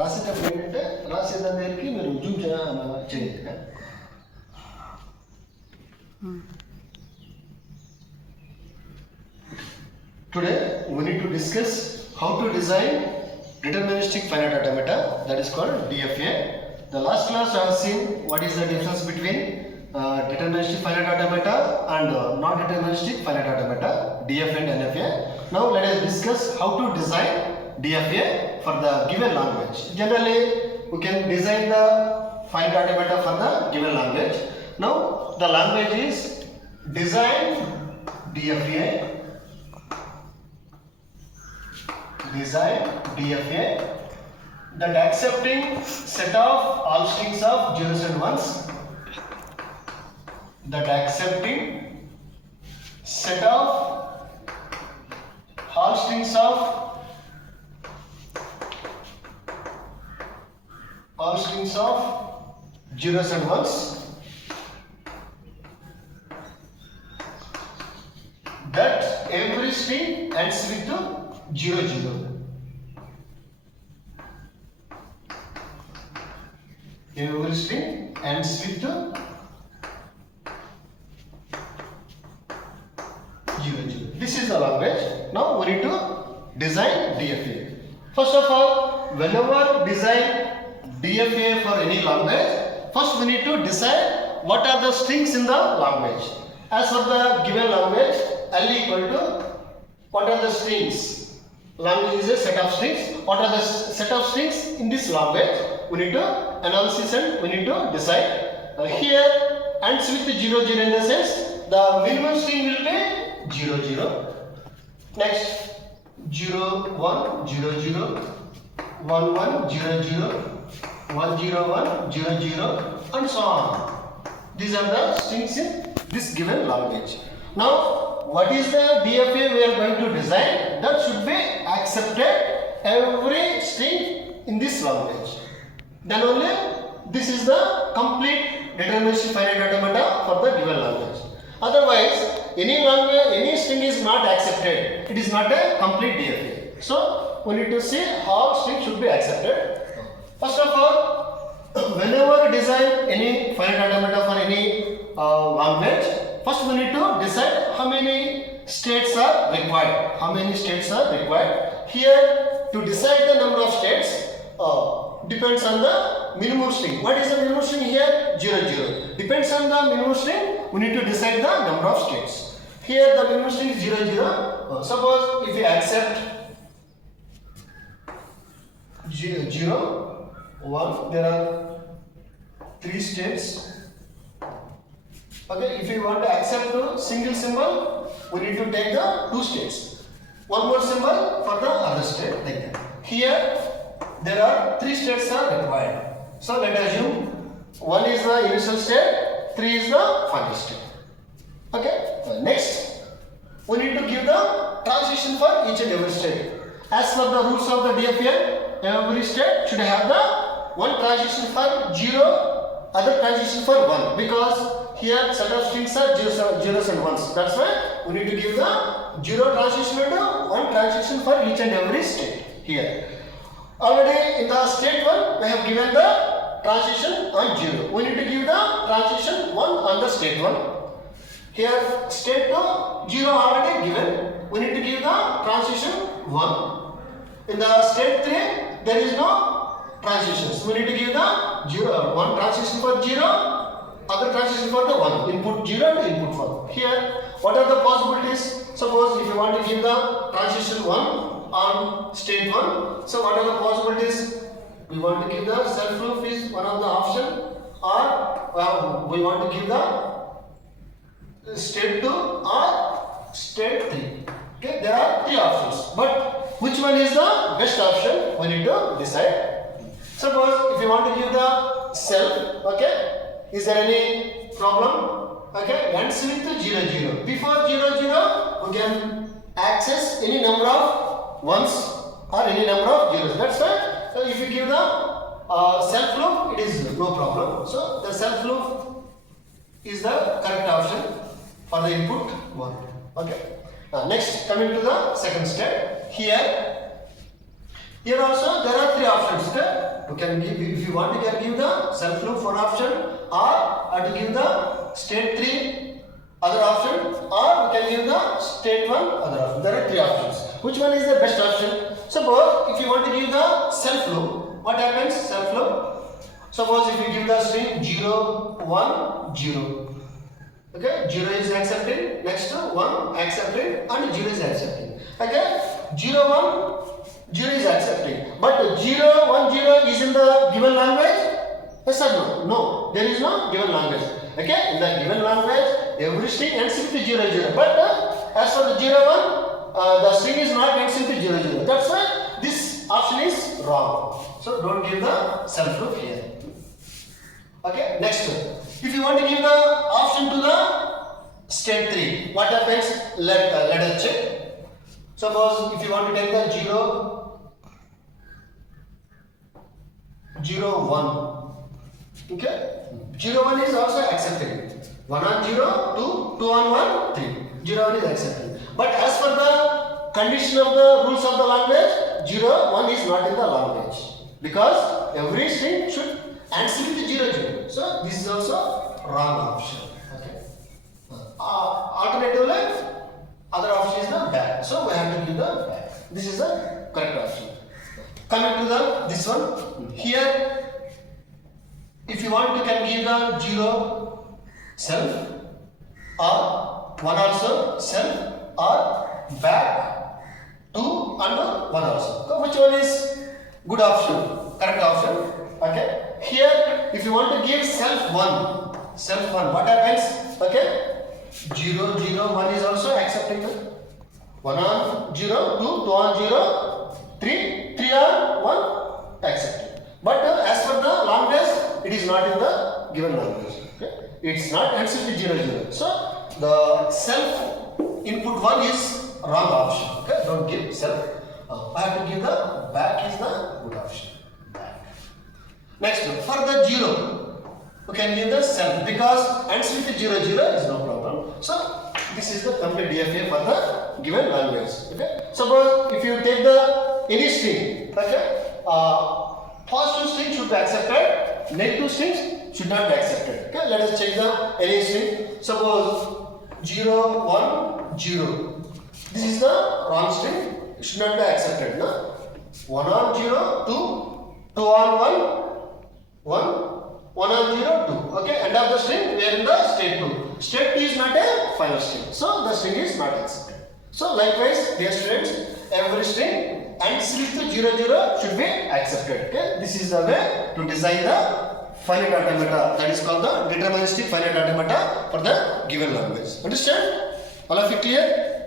రాసేటప్పుడు ఏంటంటే రాసేదాని దగ్గరికి మీరు జూమ్ చేయండి. Today we need to discuss how to design deterministic finite automata, that is called DFA. The last class I have seen what is the difference between deterministic finite automata and non-deterministic finite automata, DFA and NFA. Now let us discuss how to design DFA for the given language. Generally we can design the finite automata for the given language. Now the language is design DFA. Design DFA that accepting set of all strings of zeros and ones, that accepting set of all strings of zeros and ones, that every string ends with 0 0. Every string ends with 0 0. This is the language. Now we need to design DFA. First of all, whenever design DFA for any language, first we need to decide what are the strings in the language. As for the given language, L equal to what are the strings? Language is a set of strings. What are the set of strings in this language? We need to analysis and we need to decide. Here ends with 0 0 in the sense the minimum string will be 0 0. Next 0 1 0 0 1 1 0 0 1 0 1 0 0 and so on. These are the strings in this given language. Now what is the DFA we are going to design? That should be accepted every string in this language. Then only this is the complete deterministic finite automata for the given language. Otherwise, any language, any string is not accepted. It is not a complete DFA. So we need to see how string should be accepted. First of all, whenever design any finite automata for any language, first we need to decide how many states are required. How many states are required? Here to decide the number of states depends on the minimum string. What is the minimum string here? 0 0. Depends on the minimum string, we need to decide the number of states. Here the minimum string is 0 0. Suppose if we accept 0 1, there are 3 states. Okay, if we want to accept the single symbol, we need to take the 2 states. One more symbol for the other state, like that. Here there are 3 states are required. So let us assume 1 is the initial state, 3 is the final state. Okay. Next, we need to give the transition for each and every state. As per the rules of the DFA, every state should have the one transition for 0, other transition for 1, because here set of strings are zeros and ones. That's why we need to give the 0 transition and 1 transition for each and every state here. Already in the state 1 we have given the transition on 0. We need to give the transition 1 on the state 1. Here state 2 0 already given. We need to give the transition 1. In the state 3 there is no transitions. We need to give the 1 transition for 0, other transition for the 1. Input 0 to input 1. Here what are the possibilities? Suppose if you want to give the transition 1 on state 1, so what are the possibilities? We want to give the self loop is one of the option, or we want to give the state 2 or state 3. Okay, there are 3 options, but which one is the best option? We need to decide. Suppose if you want to give the self, okay, is there any problem? Okay, ends with 0 0. Before 0 0, we can access any number of ones or any number of zeros. That's why if you give the self loop, it is no problem. So the self loop is the correct option for the input 1. Okay. Next, coming to the second step. Here Here also there are three options. Okay? You can give, if you want, you can give the self loop one option, or to give the state 3 other option, or you can give the state 1 other option. There are three options. Which one is the best option? Suppose if you want to give the self loop, what happens? Self loop. Suppose if you give the string 0, 1, 0. Okay, 0 is accepted, next 1 accepted, and 0 is accepted. Okay, 0, 1, 0 is accepted. But 0, 1, 0 is in the given language? Yes or no? No, there is no given language. Okay, in the given language, every string ends with 0, 0. But as for the 0, 1, the string is not ends with 0, 0. That's why this option is wrong. So don't give the self loop here. Okay, next one. If you want to give the option to the state 3, what happens? Let us check. Suppose if you want to take the 0, 0, 1. Okay? 0, 1 is also accepted. 1 on 0, 2, 2 on 1, 3. 0, 1 is accepted. But as for the condition of the rules of the language, 0, 1 is not in the language. Because every string should answer with 0, 0. So this is also wrong option. Okay. Alternatively, other option is the back. So we have to give the back. This is the correct option. Coming to the this one. Here, if you want, you can give the 0 self, or 1 also self, or back 2 and 1 also. So which one is good option? Correct option. Okay. Here, if you want to give self 1, what happens? Okay. 0, 0, 1 is also accepting. 1 on 0, 2, 2 on 0, 3, 3 on 1 accepted. But as for the language, it is not in the given language. Okay? It's not answered with 0, 0. So the self input 1 is wrong option. Okay? Don't give self. I have to give the back is the good option. Back. Next, for the 0, you can give the self because answer with 0, 0 is no problem. So this is the complete DFA for the given language. Okay. Suppose if you take the any string, okay, positive string should be accepted, negative strings should not be accepted. Okay. Let us check the any string. Suppose 0, 1, 0. This is the wrong string. It should not be accepted. No? 1 on 0, 2, 2 on 1, 1 on 0, 2. Okay, end of the string, we are in the state 2. State 2 is not a final string. So the string is not accepted. So likewise, dear students, every string ends with 0, 0 should be accepted. Okay, this is the way to design the finite automata. That is called the deterministic finite automata for the given language. Understand? All of it clear?